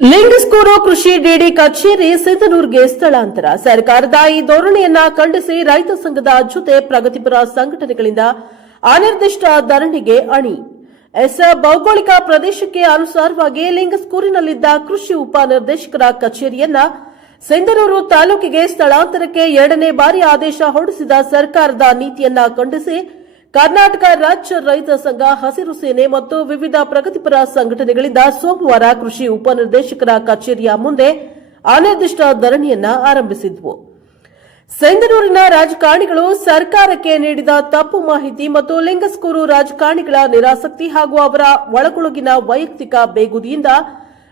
ಲಿಂಗಸ್ಕೂರು ಕೃಷಿ ಡಿಡಿ ಕಚೇರಿ ಸಿದ್ದನೂರ್ಗೆ ಸ್ಥಳಾಂತರ. ಸರ್ಕಾರದ ಈ ಧೋರಣೆಯನ್ನ ಖಂಡಿಸಿ ರೈತ ಸಂಘದ ಜೊತೆ ಪ್ರಗತಿಪರ ಸಂಘಟನೆಗಳಿಂದ ಅನಿರ್ದಿಷ್ಟ ಧರಣಿಗೆ ಅಣಿ. ಎಸ್ ಭೌಗೋಳಿಕ ಪ್ರದೇಶಕ್ಕೆ ಅನುಸಾರವಾಗಿ ಲಿಂಗಸ್ಕೂರಿನಲ್ಲಿದ್ದ ಕೃಷಿ ಉಪನಿರ್ದೇಶಕರ ಕಚೇರಿಯನ್ನ ಸಿಂಧನೂರು ತಾಲೂಕಿಗೆ ಸ್ಥಳಾಂತರಕ್ಕೆ ಎರಡನೇ ಬಾರಿ ಆದೇಶ ಹೊರಡಿಸಿದ ಸರ್ಕಾರದ ನೀತಿಯನ್ನ ಖಂಡಿಸಿ ಕರ್ನಾಟಕ ರಾಜ್ಯ ರೈತ ಸಂಘ, ಹಸಿರು ಸೇನೆ ಮತ್ತು ವಿವಿಧ ಪ್ರಗತಿಪರ ಸಂಘಟನೆಗಳಿಂದ ಸೋಮವಾರ ಕೃಷಿ ಉಪನಿರ್ದೇಶಕರ ಕಚೇರಿಯ ಮುಂದೆ ಅನಿರ್ದಿಷ್ಟ ಧರಣಿಯನ್ನ ಆರಂಭಿಸಿದ್ವು. ಸೆಂಗನೂರಿನ ರಾಜಕಾರಣಿಗಳು ಸರ್ಕಾರಕ್ಕೆ ನೀಡಿದ ತಪ್ಪು ಮಾಹಿತಿ ಮತ್ತು ಲಿಂಗಸ್ಕೂರು ರಾಜಕಾರಣಿಗಳ ನಿರಾಸಕ್ತಿ ಹಾಗೂ ಅವರ ಒಳಗೊಳಗಿನ ವೈಯಕ್ತಿಕ ಬೇಗುದಿಯಿಂದ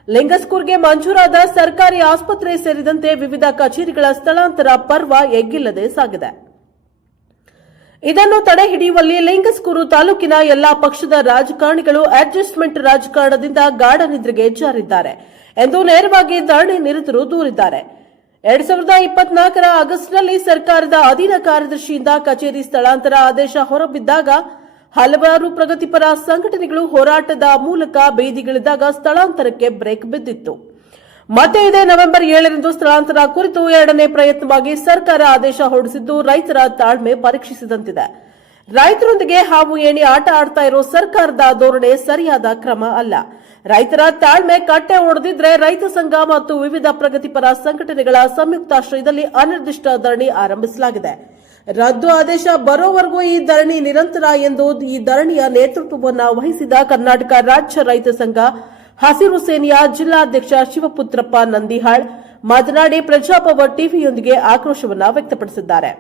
ಲಿಂಗಸ್ಕೂರ್ಗೆ ಮಂಜೂರಾದ ಸರ್ಕಾರಿ ಆಸ್ಪತ್ರೆ ಸೇರಿದಂತೆ ವಿವಿಧ ಕಚೇರಿಗಳ ಸ್ಥಳಾಂತರ ಪರ್ವ ಎಗ್ಗಿಲ್ಲದೆ ಸಾಗಿದೆ. ಇದನ್ನು ತಡೆ ಹಿಡಿಯುವಲ್ಲಿ ಲಿಂಗಸ್ಕೂರು ತಾಲೂಕಿನ ಎಲ್ಲಾ ಪಕ್ಷದ ರಾಜಕಾರಣಿಗಳು ಅಡ್ಜಸ್ಟ್ಮೆಂಟ್ ರಾಜಕಾರಣದಿಂದ ಗಾಢ ನಿದ್ರೆಗೆ ಜಾರಿದ್ದಾರೆ ಎಂದು ನೇರವಾಗಿ ಧರಣಿ ನಿರತರು ದೂರಿದ್ದಾರೆ. ಎರಡ್ ಸಾವಿರದ ಇಪ್ಪತ್ನಾಲ್ಕರ ಆಗಸ್ಟ್ನಲ್ಲಿ ಸರ್ಕಾರದ ಅಧೀನ ಕಾರ್ಯದರ್ಶಿಯಿಂದ ಕಚೇರಿ ಸ್ಥಳಾಂತರ ಆದೇಶ ಹೊರಬಿದ್ದಾಗ ಹಲವಾರು ಪ್ರಗತಿಪರ ಸಂಘಟನೆಗಳು ಹೋರಾಟದ ಮೂಲಕ ಬೀದಿಗಿಳಿದಾಗ ಸ್ಥಳಾಂತರಕ್ಕೆ ಬ್ರೇಕ್ ಬಿದ್ದಿತ್ತು. ಮತ್ತೆ ಇದೇ ನವೆಂಬರ್ ಏಳರಂದು ಸ್ಥಳಾಂತರ ಕುರಿತು ಎರಡನೇ ಪ್ರಯತ್ನವಾಗಿ ಸರ್ಕಾರ ಆದೇಶ ಹೊರಡಿಸಿದ್ದು ರೈತರ ತಾಳ್ಮೆ ಪರೀಕ್ಷಿಸಿದಂತಿದೆ. ರೈತರೊಂದಿಗೆ ಹಾವು ಏಣಿ ಆಟ ಆಡ್ತಾ ಇರೋ ಸರ್ಕಾರದ ಧೋರಣೆ ಸರಿಯಾದ ಕ್ರಮ ಅಲ್ಲ. ರೈತರ ತಾಳ್ಮೆ ಕಟ್ಟೆ ಒಡೆದಿದ್ರೆ ರೈತ ಸಂಘ ಮತ್ತು ವಿವಿಧ ಪ್ರಗತಿಪರ ಸಂಘಟನೆಗಳ ಸಂಯುಕ್ತಾಶ್ರಯದಲ್ಲಿ ಅನಿರ್ದಿಷ್ಟ ಧರಣಿ ಆರಂಭಿಸಲಾಗಿದೆ. ರದ್ದು ಆದೇಶ ಬರೋವರೆಗೂ ಈ ಧರಣಿ ನಿರಂತರ ಎಂದು ಈ ಧರಣಿಯ ನೇತೃತ್ವವನ್ನು ವಹಿಸಿದ ಕರ್ನಾಟಕ ರಾಜ್ಯ ರೈತ ಸಂಘ ಹಸಿರು ಸೇನೆಯ ಜಿಲ್ಲಾಧ್ಯಕ್ಷ ಶಿವಪುತ್ರಪ್ಪ ನಂದಿಹಾಳ್ ಮಾತನಾಡಿ ಪ್ರಜಾಪವರ್ ಟಿವಿಯೊಂದಿಗೆ ಆಕ್ರೋಶವನ್ನ ವ್ಯಕ್ತಪಡಿಸಿದ್ದಾರೆ.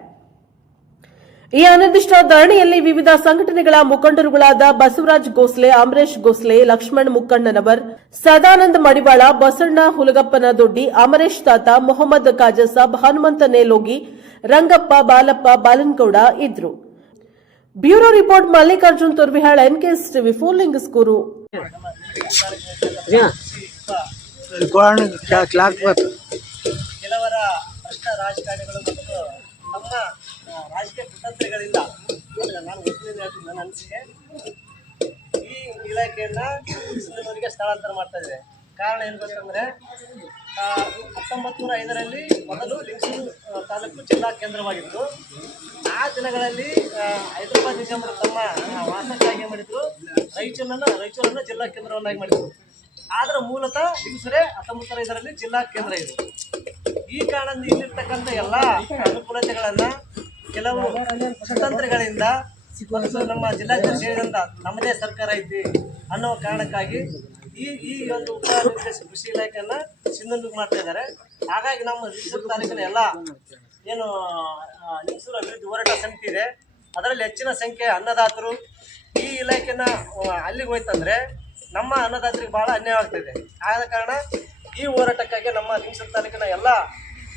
ಈ ಅನಿರ್ದಿಷ್ಟ ಧರಣಿಯಲ್ಲಿ ವಿವಿಧ ಸಂಘಟನೆಗಳ ಮುಖಂಡರುಗಳಾದ ಬಸವರಾಜ್ ಗೋಸ್ಲೆ, ಅಮರೇಶ್ ಗೋಸ್ಲೆ, ಲಕ್ಷ್ಮಣ್ ಮುಕ್ಕಣ್ಣನವರ್ ಸದಾನಂದ ಮಡಿವಾಳ, ಬಸಣ್ಣ ಹುಲಗಪ್ಪನ ದೊಡ್ಡಿ, ಅಮರೇಶ್ ತಾತ, ಮೊಹಮ್ಮದ್ ಕಾಜಸಾಬ್ ಹನುಮಂತ ನೇಲೋಗಿ, ರಂಗಪ್ಪ ಬಾಲಪ್ಪ ಬಾಲನಗೌಡ ಇದ್ರು bureau report Mallikarjun Turvihal, NKS TV four Lingsugur ಕೆಲವರ ಭ್ರಷ್ಟ ರಾಜಕಾರಣಿಗಳು ಮತ್ತು ನಮ್ಮ ರಾಜಕೀಯ ಕುತಂತ್ರಗಳಿಂದ. ನಾನು ನನ್ನ ಅನಿಸಿಕೆ. ಈ ಇಲಾಖೆಯನ್ನ ಸ್ಥಳಾಂತರ ಮಾಡ್ತಾ ಇದೆ ಕಾರಣ ಏನು ಗೊತ್ತಂದ್ರೆ ಹತ್ತೊಂಬತ್ತು ನೂರ ಐದರಲ್ಲಿ ಮೊದಲು ಲಿಂಗಸೂರು ತಾಲೂಕು ಜಿಲ್ಲಾ ಕೇಂದ್ರವಾಗಿತ್ತು. ಆ ದಿನಗಳಲ್ಲಿ ಹೈದರಾಬಾದ್ ನಿಜಾಮರು ತಮ್ಮ ವಾಸಕ್ಕಾಗಿ ಮಾಡಿದ್ರು? ರಾಯಚೂರನ್ನ ರಾಯಚೂರನ್ನ ಜಿಲ್ಲಾ ಕೇಂದ್ರವನ್ನಾಗಿ ಮಾಡಿದ್ರು. ಆದರೆ ಮೂಲತಃ ಲಿಂಗಸೂರೇ ಹತ್ತೊಂಬತ್ತು ಐದರಲ್ಲಿ ಜಿಲ್ಲಾ ಕೇಂದ್ರ ಇದು. ಈ ಕಾರಣದಿಂದ ಇಲ್ಲಿರ್ತಕ್ಕಂಥ ಎಲ್ಲ ಅನುಕೂಲತೆಗಳನ್ನ ಕೆಲವು ಸ್ವತಂತ್ರಗಳಿಂದ ನಮ್ಮ ಜಿಲ್ಲಾಧ್ಯಕ್ಷ ಸೇರಿದಂಥ ನಮ್ಮದೇ ಸರ್ಕಾರ ಐತಿ ಅನ್ನೋ ಕಾರಣಕ್ಕಾಗಿ ಈ ಈ ಒಂದು ಕೃಷಿ ಇಲಾಖೆಯನ್ನ ಸಿಂಧನೂರು ಮಾಡ್ತಾ ಇದ್ದಾರೆ. ಹಾಗಾಗಿ ನಮ್ಮ ಲಿಂಗಸೂರು ತಾಲೂಕಿನ ಎಲ್ಲ ಏನು ಆ, ಅಭಿವೃದ್ಧಿ ಹೋರಾಟ ಸಮಿತಿ ಇದೆ. ಅದರಲ್ಲಿ ಹೆಚ್ಚಿನ ಸಂಖ್ಯೆ ಅನ್ನದಾತರು ಈ ಇಲಾಖೆನ ಅಲ್ಲಿಗೆ ಹೋಯ್ತಂದ್ರೆ ನಮ್ಮ ಅನ್ನದಾತರಿಗೆ ಬಹಳ ಅನ್ಯಾಯ ಆಗ್ತಿದೆ. ಆದ ಕಾರಣ ಈ ಹೋರಾಟಕ್ಕಾಗಿ ನಮ್ಮ ಲಿಂಗಸೂರು ತಾಲೂಕಿನ ಎಲ್ಲ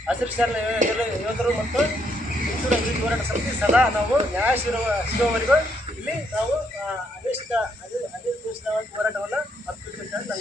ಹಸಿರು ಶಾಲೆ ಯೋಧರು ಮತ್ತು ಲಿಂಗಸೂರು ಅಭಿವೃದ್ಧಿ ಹೋರಾಟ ಸಮಿತಿ ಸದಾ ನಾವು ನ್ಯಾಯ ಸಿಗುವ ಸಿಗುವವರೆಗೂ ಇಲ್ಲಿ ನಾವು ಆ, ಅನಿಷ್ಟ ಅದೇ ಅದೇ ಹೋರಾಟವನ್ನು ಹತ್ತು ನನ್ನ